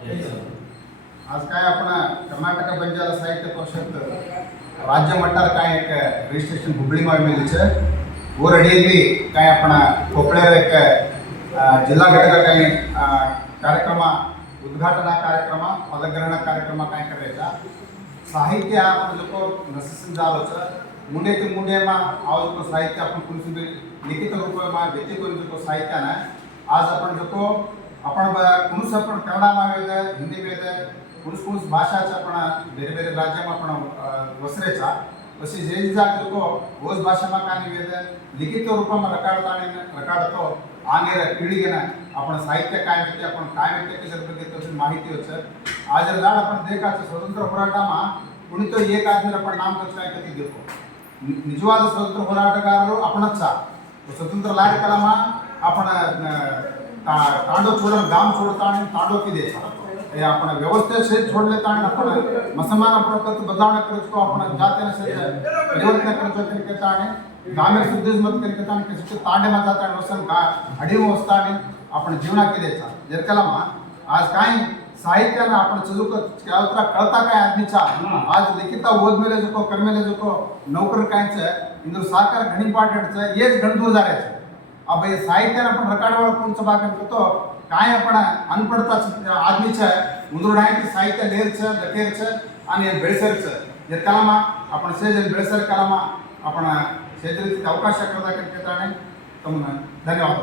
आज काय आपण कर्नाटक बंजारा साहित्य परिषद राज्य मट्टार काय एक ರಿಜಿಸ್ಟ್ರೇಷನ್ ಹುಬ್ಬಳ್ಳಿ ಮೇಲಿದೆ ಊರ ಅಡಿಯಲ್ಲಿ काय आपण कोपळेर एक जिल्हा घटक काही कार्यक्रम उद्घाटना कार्यक्रम पदग्रहण कार्यक्रम काय करायचा साहित्य आपण जो नसेसन झालं मुंडे ते मुंडे जो साहित्य आपण कुणी लिखित रूप में व्यक्ती करून जो साहित्य ना आज आपण जो आपण कुणूस आपण कन्नड वेद हिंदी वेद कुणूस कुणूस भाषाचा आपण ಬೇರೆ ಬೇರೆ राज्य में आपण वसरेचा अशी जे जाग जो रोज भाषा में काय वेद लिखित रूप में रकाडतो आगे पिढीगे आपण साहित्य काय व्यक्ती आपण काय व्यक्ती त्याच्या ಬಗ್ಗೆ माहिती होतं आज दाड आपण देखाचं स्वतंत्र ಹೋರಾಟમાં कुणी तो एक आदमी आपण नाम काय कधी देखो निजवाद स्वतंत्र ಹೋರಾಟಗಾರರು आपणच स्वतंत्र लाड कलामा आपण तांडो छोड़न गांव छोड़ता तांडो की देता ये आपण व्यवस्था से छोड़ लेता आपण मुसलमान आपण करतो बदलावणा करतो आपण जातीने से परिवर्तन करतो कहता है ग्रामीण सुद्धा मत कहता है किसी तांडे में जाता है वसन का अडीव वस्ता आपण जीवना की देता जर कलामा आज काय साहित्याला आपण चुक यात्रा कळता काय आदमीचा आज लिखित ओद्मेले जो कर्मेले जो नोकर कायचं इंदू साकार घणी इंपॉर्टंटचं हेच गणदूर जायचं अब हे साहित्याला आपण रकाडवळ कोणचं भाग करतो काय आपण अनपडता आदमीचं मुंदुडायचं साहित्य लेरचं लकेरचं आणि बेळसरचं हे कलामा आपण सेज बेळसर कलामा आपण क्षेत्रीय अवकाश करता धन्यवाद.